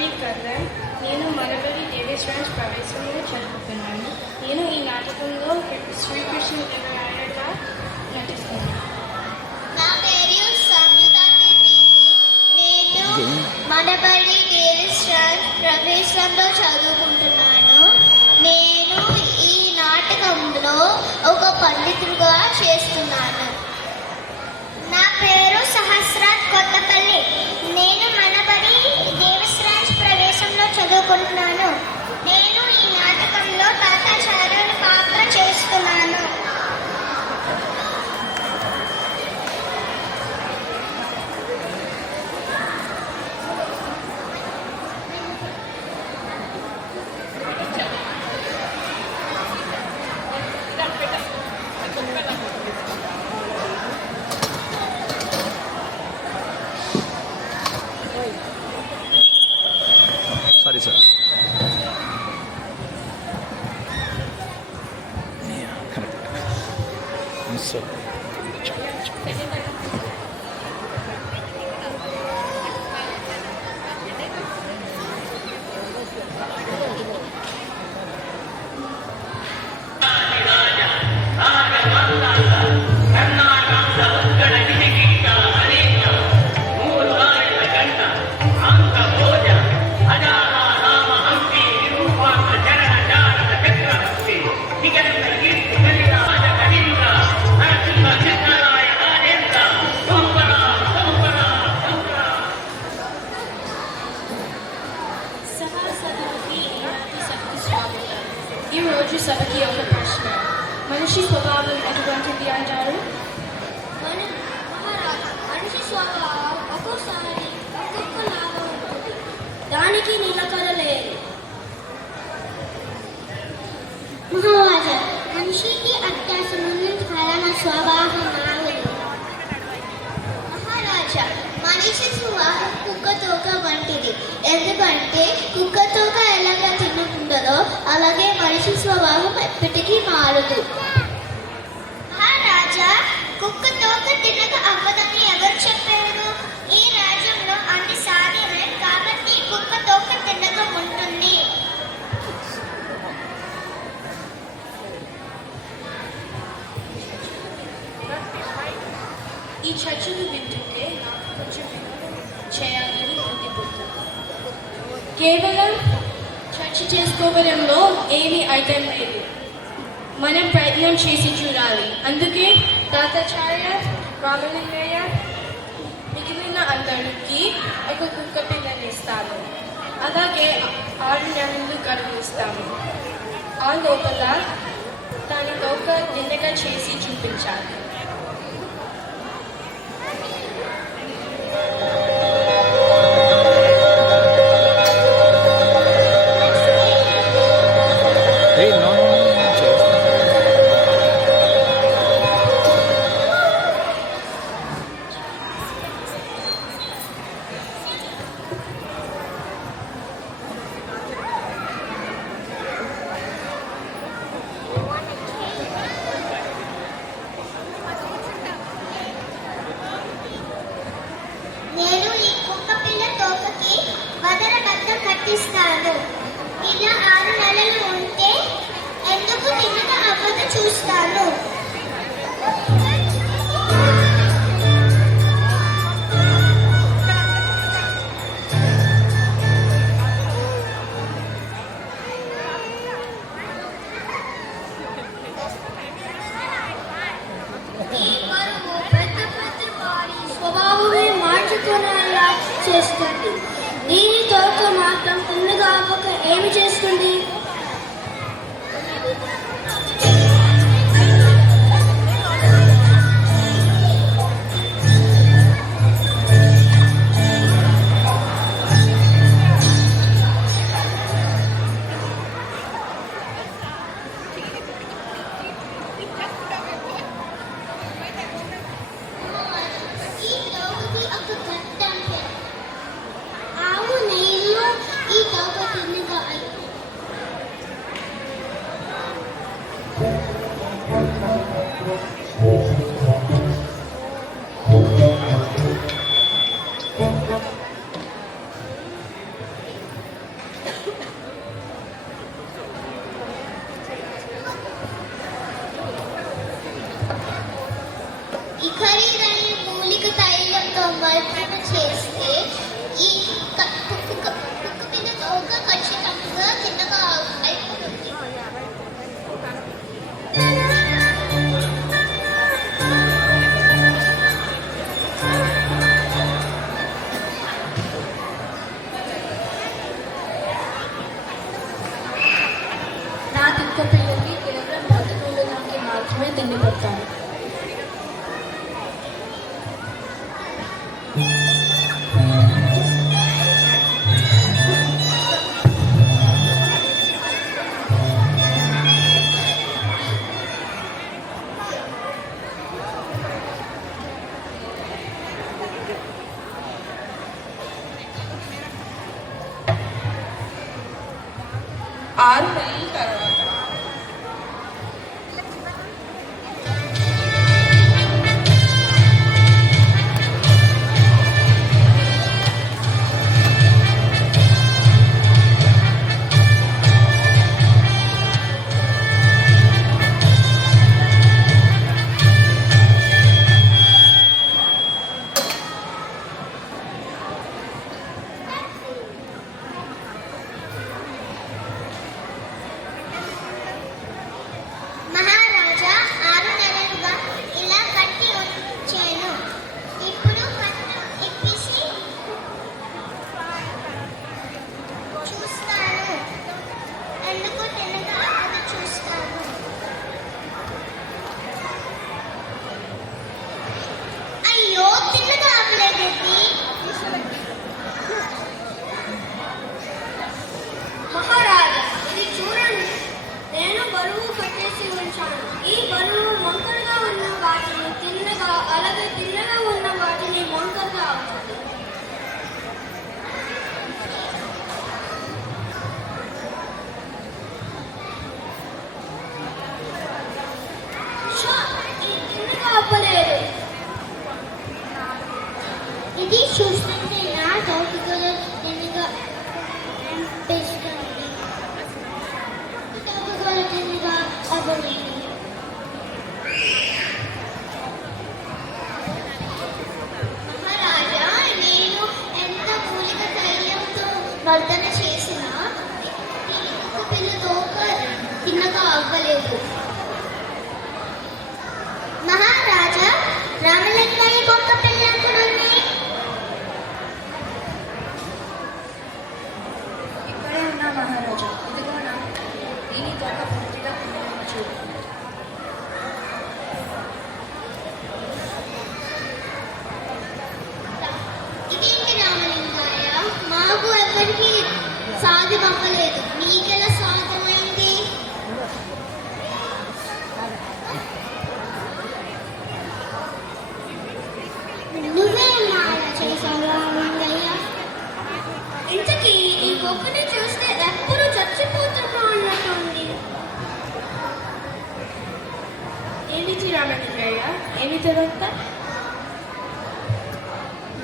P Kalyan. నేను మనబడి దేవేశ్వరాజ్ ప్రవేశంలో చదువుతున్నాను. నేను ఈ నాటకంలో శ్రీకృష్ణదేవరాయగా నటిస్తున్నాను. నా పేరు సంయుత పిపి. నేను మనబడి దేవేశ్వరాజ్ ప్రవేశంలో చదువుకుంటున్నాను. నేను ఈ నాటకంలో ఒక పండితుడుగా చేస్తున్నాను. నా పేరు సహస్రాజ్ కొత్తపల్లి. నేను మనబడి దేవశ్రాజ్ ప్రవేశంలో చదువుకుంటున్నాను. నేను ఈ నాటకంలో తాతాచార్యుని పాత్ర చేస్తున్నాను. Sorry sir. ఈరోజు సభకి ఒక ప్రశ్న. మనిషి స్వభావం ఎటువంటిది అంటారు? మనిషి స్వభావం ఒక్కోసారి ఒక్కొక్కలాగా ఉంటుంది. దానికి నిలకడ లేదు. మహారాజా, మనిషికి అత్యాసం వలన స్వభావం మారలేదు. మహారాజా, మనిషి స్వభావం కుక్కతోక వంటిది. ఎందుకంటే కుక్కతోక ఎలాగ తినకుండదో అలాగే మనిషి స్వభావం ఎప్పటికీ మారదు. మహారాజా, కుక్కతోక తినక అవ్వదని ఎవరు చెప్పారు? ఈ రాజ్యంలో అన్ని సాధ్యమే కాబట్టి కుక్కతోక తినక ఉంటుంది. ఈ చర్చలు వింటుంటే నాకు కొంచెం చేయాలని ఉండిపోతుంది. కేవలం చర్చ చేసుకోవడంలో ఏమీ అర్థం లేదు. మనం ప్రయత్నం చేసి చూడాలి. అందుకే తాతాచార్య, రామలింగయ్య మిగిలిన అందరికీ ఒక కుక్క పిల్లని ఇస్తాను. అలాగే 6 నెలలు గడువు ఇస్తాము. ఆ లోపల దాని తోక నిన్నగా చేసి చూపించాలి. నేను ఈ కుక్క పిల్ల తోకకి వదలబద్ద కట్టిస్తాను. ఇలా 6 నెలలు ఉంటే ఎందుకు తినక అవ్వదు చూస్తాను. ఈ బరువు పెద్ద పెద్ద వారి స్వభావమే మార్చుకునేలా చేస్తుంది. దీని తోక మాత్రం తిన్నగా అవ్వక ఏమి చేస్తుంది? ఈ తోకకి ఒక గడ్డం పెట్టు. ఆవు నెయ్యిలో ఈ తోక తిన్నగా ఖరీదైన మూలిక తైలంతో మర్దన చేస్తే ఈ కుక్క పిల్ల తోక ఖచ్చితంగా చిన్నగా అయిపోతుంది. నా కుక్క పిల్లకి కేవలం బ్రతుకుండడానికి మాత్రమే తిండి పెడతాను. ఆరు నెలల తర్వాత మహారాజా 6 నెలలుగా ఇలా కట్టి ఉంచాను. ఇప్పుడు కట్టు ఇప్పిసి చూస్తాను. ఎందుకు తినగా అది చూస్తాను. అయ్యో తిన్నగా ఆపలేదండి. మహారాజా ఇది చూడండి, నేను బరువు కట్టేసి ఉంచాను. ఈ బరువు వంకరగా ఉన్న వాటిని తిన్నగా, అలాగే తిన్నగా ఉన్న వాటిని వంకరగా అవుతుంది. ఇది తిన్నగా అవ్వలేదు. ఇది చూస్తుంటే నా తోకలో తిన్నగా అనిపిస్తుంది. తోకలో తిన్నగా అవ్వలేదు. మహారాజా నేను ఎంత మూలిక తైలంతో మర్దన చేసినా ఈ కుక్క పిల్ల తోక తిన్నగా అవ్వలేదు. మహారాజా రామలింగయ్య కుక్క పిల్ల ఎక్కడుంది? ఇక్కడే ఉన్నా మహారాజా. ఇదిగో నా దీని తోక పూర్తిగా తిన్నాను చూడు. ఇదేంటి రామలింగయ్య, మాకు ఎవరికి సాధ్యం అవ్వలేదు, నీకెలా సాధ్యమైంది? నువ్వే మాయ చేశావు రామలింగయ్య. ఇంతకీ ఈ కుక్కని చూస్తే ఎప్పుడు చచ్చిపోతున్నా అన్నట్టుంది. ఏమిటి రామలింగయ్య, ఏమి తర్వాత?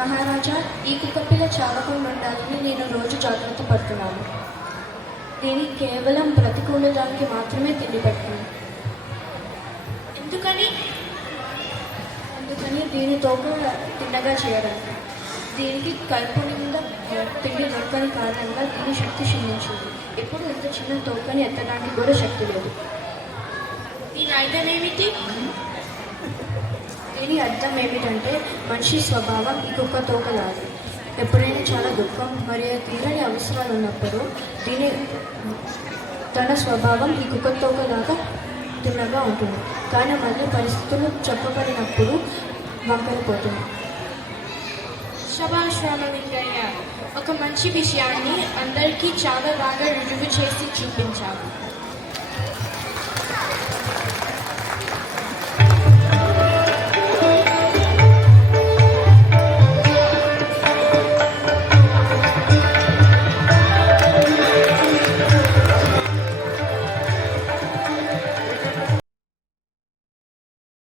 మహారాజా, ఈ కుక్క పిల్ల చావకుండా ఉండాలని నేను రోజు జాగ్రత్త పడుతున్నాను. దీనికి కేవలం బ్రతికుండడానికి మాత్రమే తిండి పెట్టాను. ఎందుకని? అందుకని దీని తోక తిన్నగా చేయడానికి. దీనికి కడుపు నిండా తిండి దొరకని కారణంగా దీని శక్తి క్షీణించింది. ఇప్పుడు ఇంత చిన్న తోకని ఎత్తడానికి కూడా శక్తి లేదు. దీని అర్థం ఏమిటి? దీని అర్థం ఏమిటంటే మనిషి స్వభావం ఈ కుక్క తోకలాగా. ఎప్పుడైనా చాలా దుఃఖం మరియు తీరని అవసరాలు ఉన్నప్పుడు తన స్వభావం ఈ కుక్క తోకలాగా తిన్నగా ఉంటుంది. కానీ మళ్ళీ పరిస్థితులు చెప్పబడినప్పుడు వంకరపోతుంది. శభాష్ రామలింగయ్య, ఒక మంచి విషయాన్ని అందరికీ చాలా బాగా రుజువు చేసి చూపించావు.